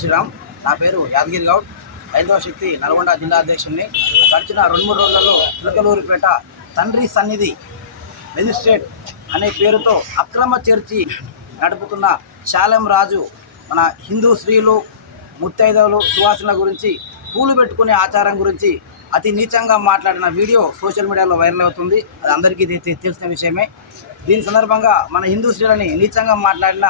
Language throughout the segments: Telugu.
శ్రీరామ్. నా పేరు యాదగిరి గౌడ్. ఐదవ శక్తి నల్గొండ జిల్లా అధ్యక్షుడిని గడిచిన రెండు మూడు రోజులలో చిలకలూరిపేట తండ్రి సన్నిధి మెజిస్ట్రేట్ అనే పేరుతో అక్రమ చర్చి నడుపుతున్న శాలం రాజు మన హిందూ స్త్రీలు ముత్తైదవులు సువాసన గురించి పూలు పెట్టుకునే ఆచారం గురించి అతి నీచంగా మాట్లాడిన వీడియో సోషల్ మీడియాలో వైరల్ అవుతుంది. అది అందరికీ తెలిసిన విషయమే. దీని సందర్భంగా మన హిందూ స్త్రీలని నీచంగా మాట్లాడిన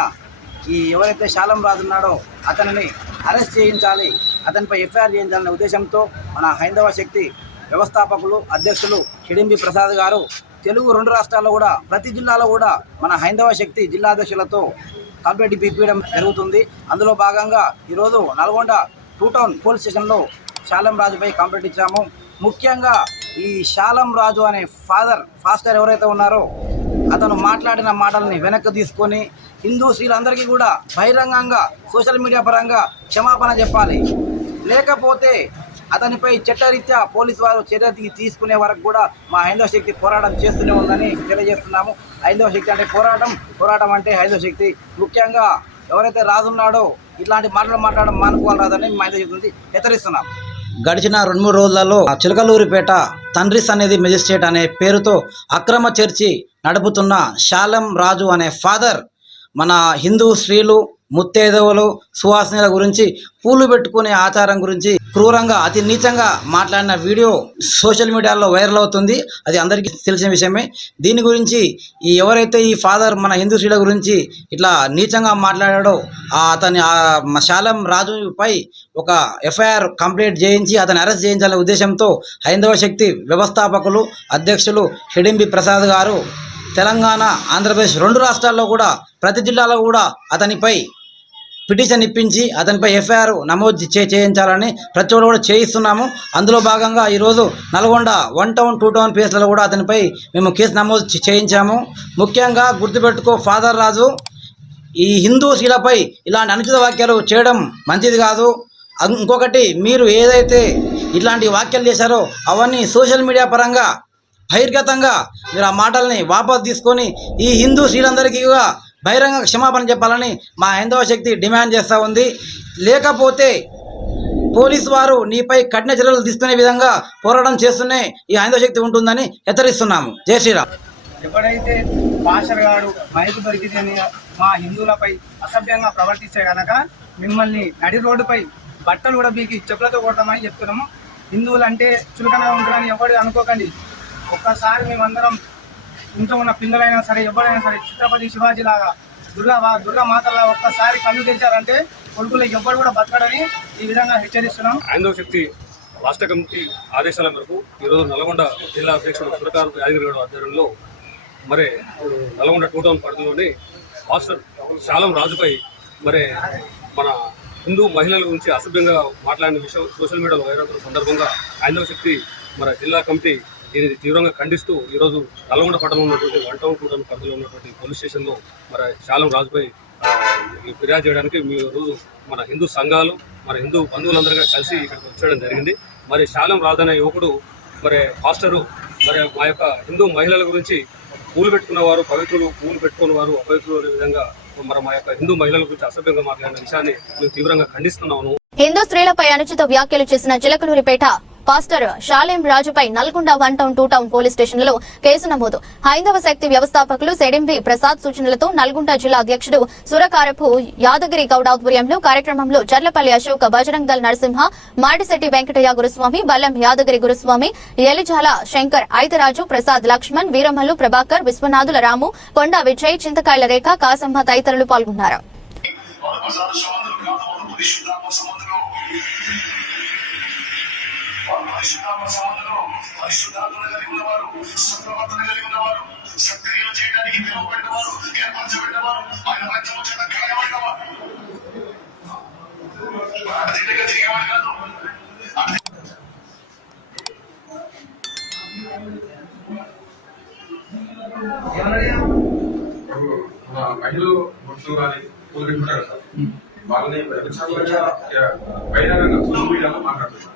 ఈ ఎవరైతే శాలం రాజు ఉన్నాడో అతనిని అరెస్ట్ చేయించాలి అతనిపై ఎఫ్ఐఆర్ చేయించాలనే ఉద్దేశంతో మన హైందవ శక్తి వ్యవస్థాపకులు అధ్యక్షులు హిడింబి ప్రసాద్ గారు తెలుగు రెండు రాష్ట్రాల్లో కూడా ప్రతి జిల్లాలో కూడా మన హైందవ శక్తి జిల్లా అధ్యక్షులతో కంప్లైంట్ జరుగుతుంది. అందులో భాగంగా ఈరోజు నల్గొండ టూ టౌన్ పోలీస్ స్టేషన్లో శాలం రాజుపై కంప్లైంట్ ఇచ్చాము ముఖ్యంగా ఈ శాలం రాజు అనే ఫాదర్ ఫాస్టర్ ఎవరైతే ఉన్నారో అతను మాట్లాడిన మాటల్ని వెనక్కి తీసుకొని హిందూ స్త్రీలందరికీ కూడా బహిరంగంగా సోషల్ మీడియా పరంగా క్షమాపణ చెప్పాలి. లేకపోతే అతనిపై చట్టరీత్యా పోలీసు వారు చర్య తీసుకునే వరకు కూడా మా హైందవ శక్తి పోరాటం చేస్తూనే ఉందని తెలియజేస్తున్నాము. హైందవ శక్తి అంటే పోరాటం పోరాటం అంటే హైందవ శక్తి. ముఖ్యంగా ఎవరైతే రాజున్నాడో ఇట్లాంటి మాటలు మాట్లాడడం మానుకోవాలి రాదని మా హైందవ శక్తి హెచ్చరిస్తున్నాం గడిచిన రెండు మూడు రోజులలో చిలకలూరిపేట తండ్రి సన్నిధి మెజిస్ట్రేట్ అనే పేరుతో అక్రమ చర్చి నడుపుతున్న శాలం రాజు అనే ఫాదర్ మన హిందూ స్త్రీలు ముత్తేదవులు సువాసనల గురించి పూలు పెట్టుకునే ఆచారం గురించి క్రూరంగా అతి నీచంగా మాట్లాడిన వీడియో సోషల్ మీడియాలో వైరల్ అవుతుంది. అది అందరికీ తెలిసిన విషయమే. దీని గురించి ఈ ఎవరైతే ఈ ఫాదర్ మన హిందూ స్త్రీల గురించి ఇట్లా నీచంగా మాట్లాడాడో ఆ అతని ఆ శాలం రాజుపై ఒక ఎఫ్ఐఆర్ కంప్లీట్ చేయించి అతను అరెస్ట్ చేయించాలనే ఉద్దేశంతో హైందవ శక్తి వ్యవస్థాపకులు అధ్యక్షులు హెడింబి ప్రసాద్ గారు తెలంగాణ ఆంధ్రప్రదేశ్ రెండు రాష్ట్రాల్లో కూడా ప్రతి జిల్లాలో కూడా అతనిపై పిటిషన్ ఇప్పించి అతనిపై ఎఫ్ఐఆర్ నమోదు చే చేయించాలని ప్రతి ఒక్కరు కూడా చేయిస్తున్నాము. అందులో భాగంగా ఈరోజు Nalgonda one town two town ప్లేస్లలో కూడా అతనిపై మేము కేసు నమోదు చేయించాము. ముఖ్యంగా గుర్తుపెట్టుకో ఫాదర్ రాజు ఈ హిందూ శిలపై ఇలాంటి అనుచిత వాక్యాలు చేయడం మంచిది కాదు. ఇంకొకటి మీరు ఏదైతే ఇట్లాంటి వాక్యాలు చేశారో అవన్నీ సోషల్ మీడియా పరంగా బహిర్గతంగా మీరు ఆ మాటల్ని వాపసు తీసుకొని ఈ హిందూ స్త్రీలందరికీ కూడా బహిరంగ క్షమాపణ చెప్పాలని మా హైందవ శక్తి డిమాండ్ చేస్తూ ఉంది. లేకపోతే పోలీసు వారు నీపై కఠిన చర్యలు తీసుకునే విధంగా పోరాటం చేస్తూనే ఈ హైందవ శక్తి ఉంటుందని హెచ్చరిస్తున్నాము. జై శ్రీరామ్. ఎప్పుడైతే పాషర్ గారు మైకు దొరికిందని మా హిందువులపై అసభ్యంగా ప్రవర్తిస్తే కనుక మిమ్మల్ని నడి రోడ్డుపై బట్టలు కూడా బీకి చెప్పులతో కొడతామని చెప్తున్నాము. హిందువులు అంటే చులకనగా ఉంటారని ఎవరు అనుకోకండి. ఒక్కసారి మేమందరం ఇంట్లో ఉన్న పిల్లలైనా సరే ఎవరైనా సరే ఛత్రపతి శివాజీ లాగా దుర్గా వా- దుర్గా మాతలా ఒక్కసారి కళ్ళు తెచ్చారంటే కొడుకులకు ఎవ్వరు కూడా బతకడని ఈ విధంగా హెచ్చరిస్తున్నాం. ఐదవ శక్తి రాష్ట్ర కమిటీ ఆదేశాల మేరకు ఈరోజు నల్గొండ జిల్లా అధ్యక్షుడు సురకారు యాదగిరిగౌడ ఆధ్వర్యంలో మరి నల్గొండ టూ టౌన్ పరిధిలోని మాస్టర్ శాలం రాజుపై మరి మన హిందూ మహిళల గురించి అసభ్యంగా మాట్లాడిన విషయం సోషల్ మీడియాలో వైరల్ సందర్భంగా ఐదవ శక్తి మన జిల్లా కమిటీ దీనిని తీవ్రంగా ఖండిస్తూ ఈరోజు నల్గొండ పట్టణంలో ఉన్నటువంటి వన్ టౌన్ టూ పరిధిలో ఉన్నటువంటి పోలీస్ స్టేషన్లో మరి శాలం రాజుపై ఫిర్యాదు చేయడానికి మీ రోజు మన హిందూ సంఘాలు మన హిందూ బంధువులందరిగా కలిసి ఇక్కడికి వచ్చేయడం జరిగింది. మరి శాలం రాజు అనే యువకుడు మరి పాస్టరు మరి మా యొక్క హిందూ మహిళల గురించి పూలు పెట్టుకున్నవారు పవిత్రులు పూలు పెట్టుకున్న వారు అపవిత్రులు అనే విధంగా మరి మా యొక్క హిందూ మహిళల గురించి అసభ్యంగా మాట్లాడిన విషయాన్ని మేము తీవ్రంగా ఖండిస్తున్నాము. హిందూ స్త్రీలపై అనుచిత వ్యాఖ్యలు చేసిన Chilakaluripet pastor Shalem రాజుపై Nalgonda one town two town police స్టేషన్లలో కేసు నమోదు. హైందవ శక్తి వ్యవస్థాపకులు సెడింబి ప్రసాద్ సూచనలతో నల్గొండ జిల్లా అధ్యక్షుడు సురకారపు యాదగిరి గౌడ్ ఆధ్వర్యంలో కార్యక్రమంలో చర్లపల్లి అశోక్ బజరంగ్ దళ్ నరసింహ మాటిశెట్టి వెంకటయ్య గురుస్వామి బల్లం యాదగిరి గురుస్వామి ఎలిజాల శంకర్ ఐతరాజు ప్రసాద్ లక్ష్మణ్ వీరమల్లు ప్రభాకర్ విశ్వనాథుల రాము కొండ విజయ్ చింతకాయల రేఖ కాసంహ తదితరులు పాల్గొన్నారు. ప్రసాద సంబంధులు పరిశుద్ధాత్మను కలిగి ఉన్నవారు సత్ప్రవర్తన కలిగి ఉన్నవారు సత్క్రియలు చేయడానికి పిలువబడినవారు ఏర్పరచబడినవారు ఆయన రాజ్యము చేత కలగబడినవారు అధికంగా చేయవాడు కాదు. మహిళలు గుర్తు కానీ సార్? వాళ్ళని బహిరంగంగా మాట్లాడుతున్నారు.